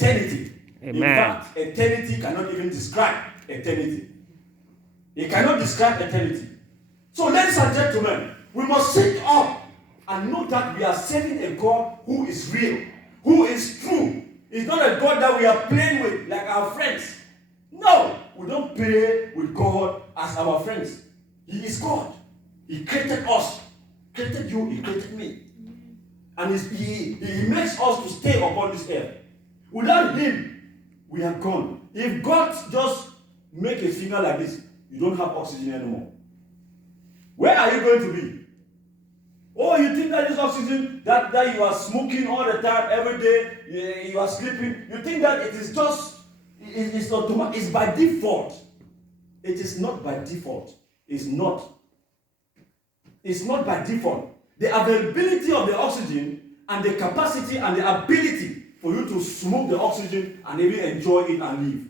eternity. Amen. In fact, eternity cannot even describe eternity. It cannot describe eternity. So, ladies and gentlemen, we must sit up and know that we are serving a God who is real, who is true. It's not a God that we are playing with like our friends. No, we don't play with God as our friends. He is God. He created us. Created you, He created me. And he makes us to stay upon this earth. Without Him, we are gone. If God just make a finger like this, you don't have oxygen anymore. Where are you going to be? Oh, you think that this oxygen that you are smoking all the time, every day, you are sleeping, you think that it is just, it's automatic, it's by default. It is not by default. It's not. It's not by default. The availability of the oxygen and the capacity and the ability for you to smoke the oxygen and even enjoy it and live.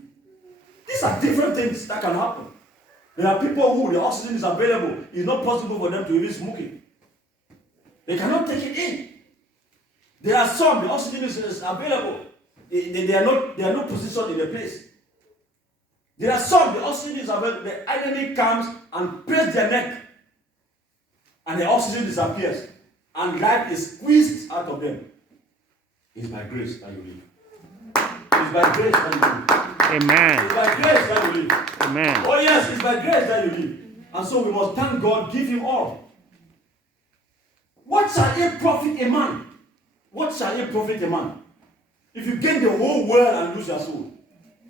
These are different things that can happen. There are people who the oxygen is available. It's not possible for them to even smoke it. They cannot take it in. There are some, the oxygen is available. They are not positioned in the place. There are some, the oxygen is available. The enemy comes and presses their neck. And the oxygen disappears. And life is squeezed out of them. It's by grace that you live. It's by grace that you live. Amen. It's by grace that you live. Amen. Oh yes, it's by grace that you live. And so we must thank God, give Him all. What shall it profit a man? What shall it profit a man? If you gain the whole world and lose your soul.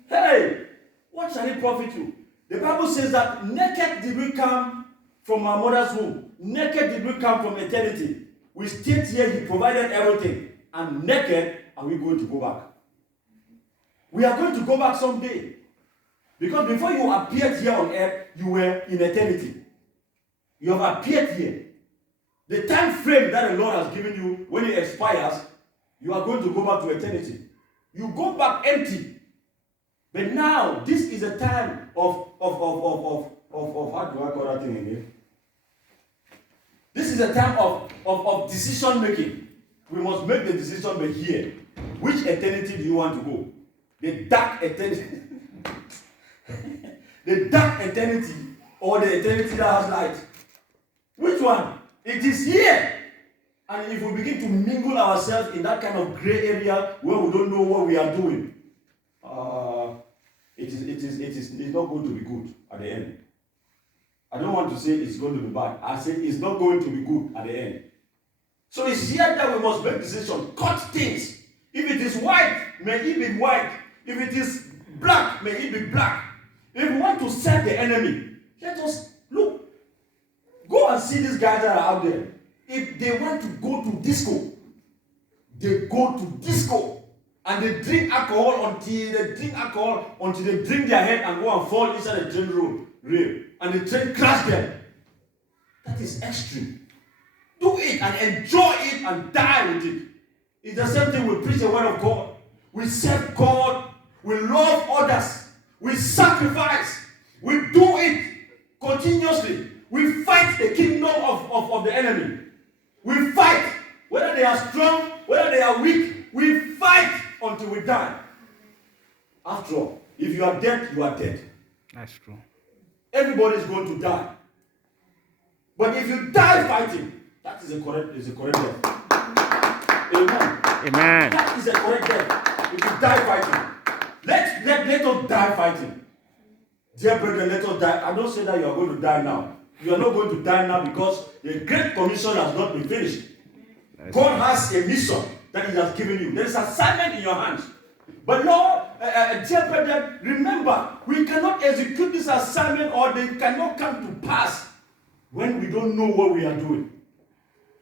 Hey, what shall it profit you? The Bible says that naked did we come from our mother's womb. Naked did we come from eternity. We stayed here, He provided everything. And naked are we going to go back. We are going to go back someday. Because before you appeared here on earth, you were in eternity. You have appeared here. The time frame that the Lord has given you, when it expires, you are going to go back to eternity. You go back empty. But now, this is a time of how do I call that thing again? This is a time of decision making. We must make the decision but here. Which eternity do you want to go? The dark eternity. The dark eternity or the eternity that has light? Which one? It is here. And if we begin to mingle ourselves in that kind of gray area where we don't know what we are doing, it's not going to be good at the end. I don't want to say it's going to be bad. I say it's not going to be good at the end. So it's here that we must make decisions, cut things. If it is white, may it be white. If it is black, may it be black. If we want to serve the enemy, let us look. Go and see these guys that are out there. If they want to go to disco, they go to disco. And they drink alcohol until they drink their head and go and fall inside the train rail. And the train crash them. That is extreme. Do it and enjoy it and die with it. It's the same thing we preach the word of God. We serve God. We love others. We sacrifice. We do it continuously. We fight the kingdom of the enemy. We fight. Whether they are strong, whether they are weak, we fight until we die. After all, if you are dead, you are dead. That's true. Everybody is going to die. But if you die fighting, that is a correct death. Amen. Amen. That is a correct death. If you die fighting. Let us die fighting. Dear brethren, let us die. I don't say that you are going to die now. You are not going to die now because the Great Commission has not been finished. God has a mission that He has given you. There is an assignment in your hands. But Lord, dear brethren, remember, we cannot execute this assignment or they cannot come to pass when we don't know what we are doing.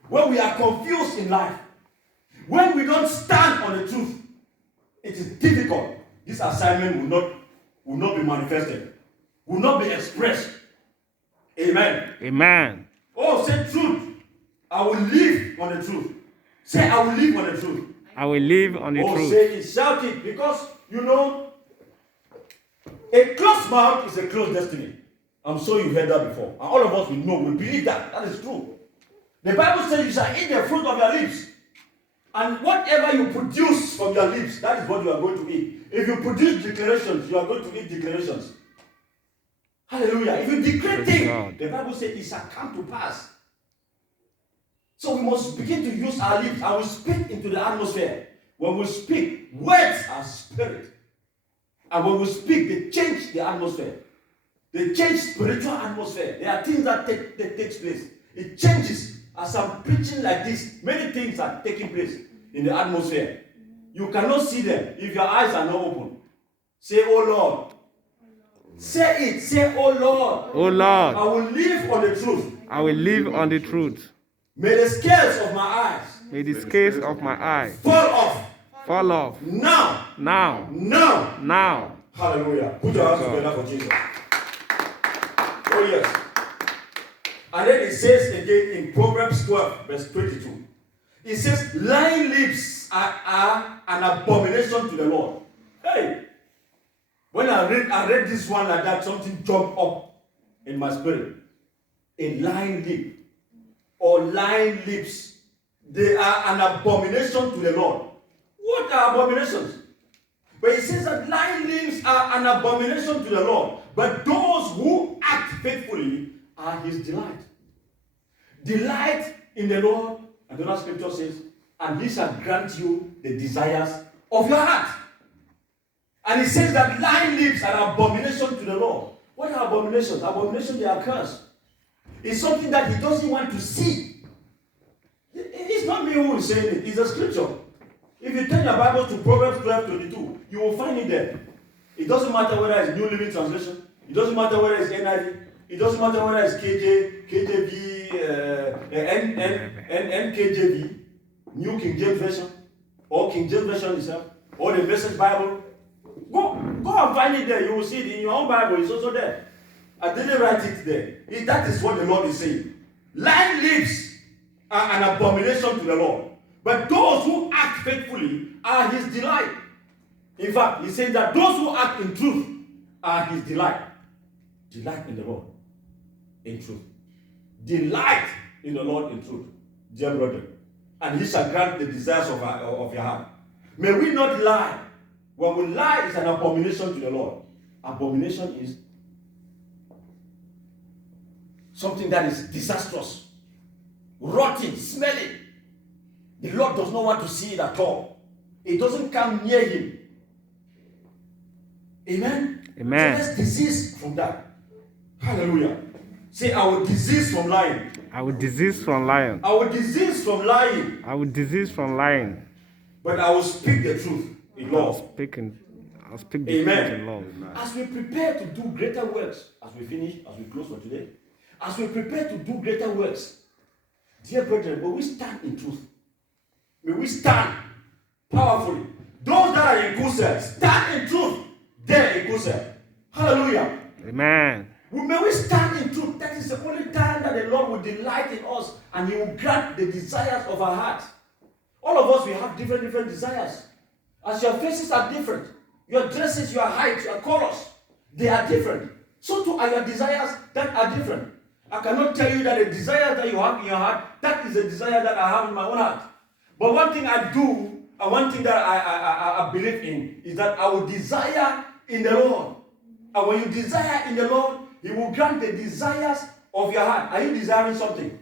When we are confused in life. When we don't stand on the truth. It is difficult. This assignment will not be manifested. Will not be expressed. Amen. Amen. Oh, say truth. I will live on the truth. Say, I will live on the truth. I will live on the truth. Say it, shout it, because you know, a closed mouth is a closed destiny. I'm sure you heard that before. And all of us will know, we believe that. That is true. The Bible says you shall eat the fruit of your lips. And whatever you produce from your lips, that is what you are going to eat. If you produce declarations, you are going to eat declarations. Hallelujah. If you declare things, the Bible says it shall come to pass. So we must begin to use our lips and we speak into the atmosphere. When we speak, words are spirit. And when we speak, they change the atmosphere. They change spiritual atmosphere. There are things that takes place. It changes. As I'm preaching like this, many things are taking place in the atmosphere. You cannot see them if your eyes are not open. Say, oh Lord. Say it. Say, oh Lord. Oh Lord. I will live on the truth. I will live on the truth. May the scales of my eyes. May the scales of my eye fall off. Fall off. Now. Now. Now. Now. Hallelujah. Put your hands together for Jesus. Oh yes. And then it says again in Proverbs 12, verse 22. It says, lying lips are an abomination to the Lord. Hey. When I read this one like that, something jumped up in my spirit. A lying lip or lying lips, they are an abomination to the Lord. What are abominations? But it says that lying lips are an abomination to the Lord, but those who act faithfully are his delight. Delight in the Lord, and the scripture says, and he shall grant you the desires of your heart. And it says that lying lips are an abomination to the Lord. What are abominations? Abominations, they are cursed. It's something that he doesn't want to see. It's not me who is saying it, it's the scripture. If you turn your Bible to Proverbs 12:22, you will find it there. It doesn't matter whether it's New Living Translation, it doesn't matter whether it's NIV, it doesn't matter whether it's KJV, NKJV, New King James Version, or King James Version itself, or the Message Bible. Go and find it there. You will see it in your own Bible. It's also there. I didn't write it there. That is what the Lord is saying. Lying lips are an abomination to the Lord. But those who act faithfully are his delight. In fact, he says that those who act in truth are his delight. Delight in the Lord in truth. Delight in the Lord in truth, dear brother. And he shall grant the desires of your heart. May we not lie. When we lie, it's an abomination to the Lord. Abomination is something that is disastrous, rotten, smelling. The Lord does not want to see it at all. It doesn't come near him. Amen? Amen. So let's desist from that. Hallelujah. Say, I will desist from lying. I will desist from lying. I will desist from lying. I will desist from lying. But I will speak the truth in love. I'll speak the truth in love. As we prepare to do greater works, as we finish, as we close for today, as we prepare to do greater works, dear brethren, may we stand in truth. May we stand powerfully. Those that are in Kusel, stand in truth there in Kusel. Hallelujah. Amen. May we stand in truth. That is the only time that the Lord will delight in us and he will grant the desires of our hearts. All of us, we have different desires. As your faces are different, your dresses, your height, your colors, they are different. So too are your desires that are different. I cannot tell you that the desire that you have in your heart, that is the desire that I have in my own heart. But one thing I do, and one thing that I believe in, is that I will desire in the Lord. And when you desire in the Lord, he will grant the desires of your heart. Are you desiring something?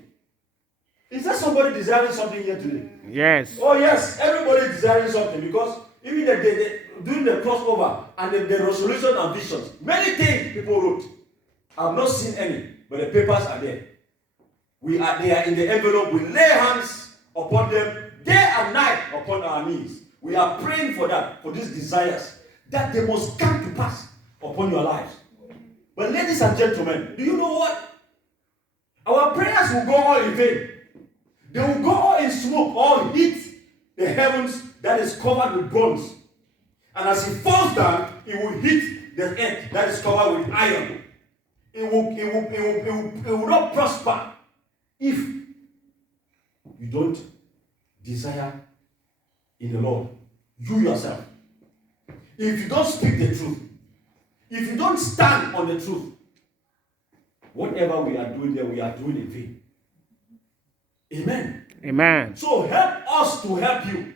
Is there somebody desiring something here today? Yes. Oh yes, everybody is desiring something, because even during the crossover and the resolution and visions, many things people wrote. I have not seen any, but the papers are there. They are in the envelope. We lay hands upon them day and night upon our knees. We are praying for that, for these desires, that they must come to pass upon your lives. But ladies and gentlemen, do you know what? Our prayers will go all in vain. They will go all in smoke, all hit the heavens that is covered with bronze. And as it falls down, it will hit the earth that is covered with iron. It will not prosper if you don't desire in the Lord, you yourself. If you don't speak the truth, if you don't stand on the truth, whatever we are doing there, we are doing in vain. Amen. Amen. So help us to help you.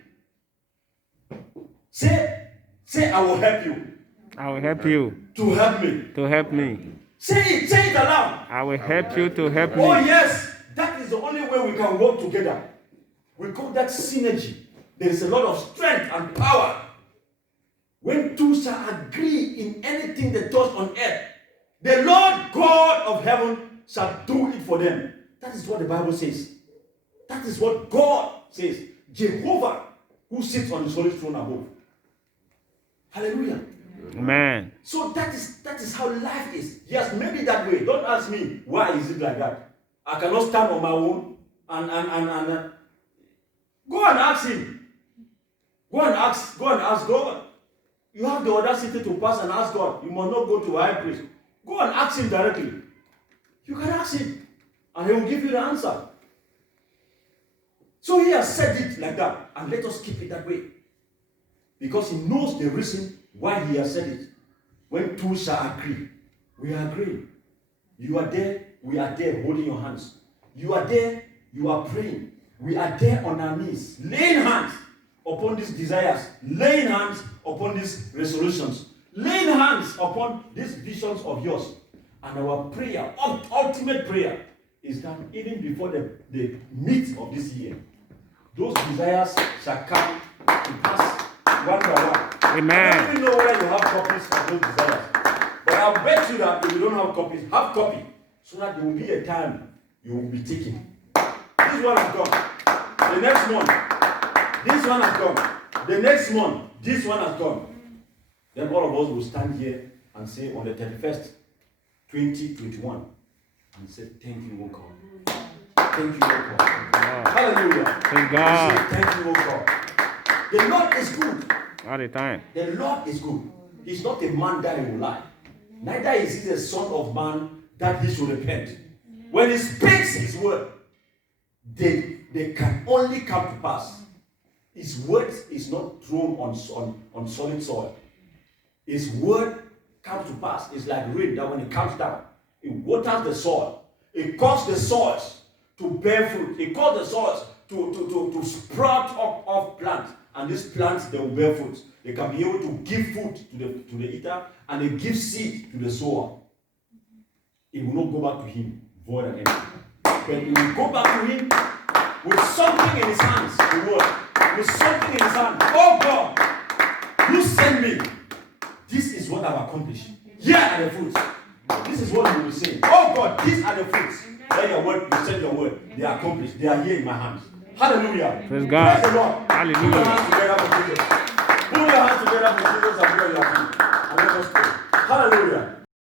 Say, I will help you. I will help you To help me. to help me. Say it aloud. I will help you to help Oh, me. yes. That is the only way we can work together. We call that synergy. There is a lot of strength and power. When two shall agree in anything they touch on earth, the Lord God of heaven shall do it for them. That is what the Bible says. That is what God says. Jehovah, who sits on the holy throne above. Hallelujah. Amen. So that is how life is. Yes, maybe that way. Don't ask me why is it like that. I cannot stand on my own and go and ask him. Go and ask God. You have the audacity to pass and ask God. You must not go to a high priest. Go and ask him directly. You can ask him, and he will give you the answer. So he has said it like that, and let us keep it that way. Because he knows the reason why he has said it. When two shall agree, we agree. You are there, we are there holding your hands. You are there, you are praying. We are there on our knees, laying hands upon these desires, laying hands upon these resolutions, laying hands upon these visions of yours. And our prayer, ultimate prayer, is that even before the meat of this year, those desires shall come to pass one by one. Amen. I don't even know whether you have copies of those desires. But I'll bet you that if you don't have copies, have copy. So that there will be a time you will be taking. This one has gone. The next month, this one has gone. The next month, this one has gone. Then all of us will stand here and say on the 31st, 2021, and say, thank you, O God. Thank you, O God. Hallelujah. Thank God. Say, thank you, O God. The Lord is good. All the time. The Lord is good. He's not a man that he will lie. Neither is he the son of man that he should repent. When he speaks his word, they can only come to pass. His word is not thrown on solid soil. His word comes to pass. It's like rain that when it comes down, it waters the soil. It causes the soils to bear fruit. It causes the soils to sprout up of plants. And these plants, they will bear fruit. They can be able to give food to the eater, and they give seed to the sower. It will not go back to him void and empty. But it will go back to him with something in his hands, the word. With something in his hand. Oh God, you send me. This is what I've accomplished. Here are the fruits. This is what you will say. Oh God, these are the fruits. Then your word, you send your word. They are accomplished. They are here in my hands. Hallelujah. Praise God. Praise the Lord. Hallelujah. Put your hands together for Jesus. Put your hands together for Jesus and pray your feet. And let us pray. Hallelujah.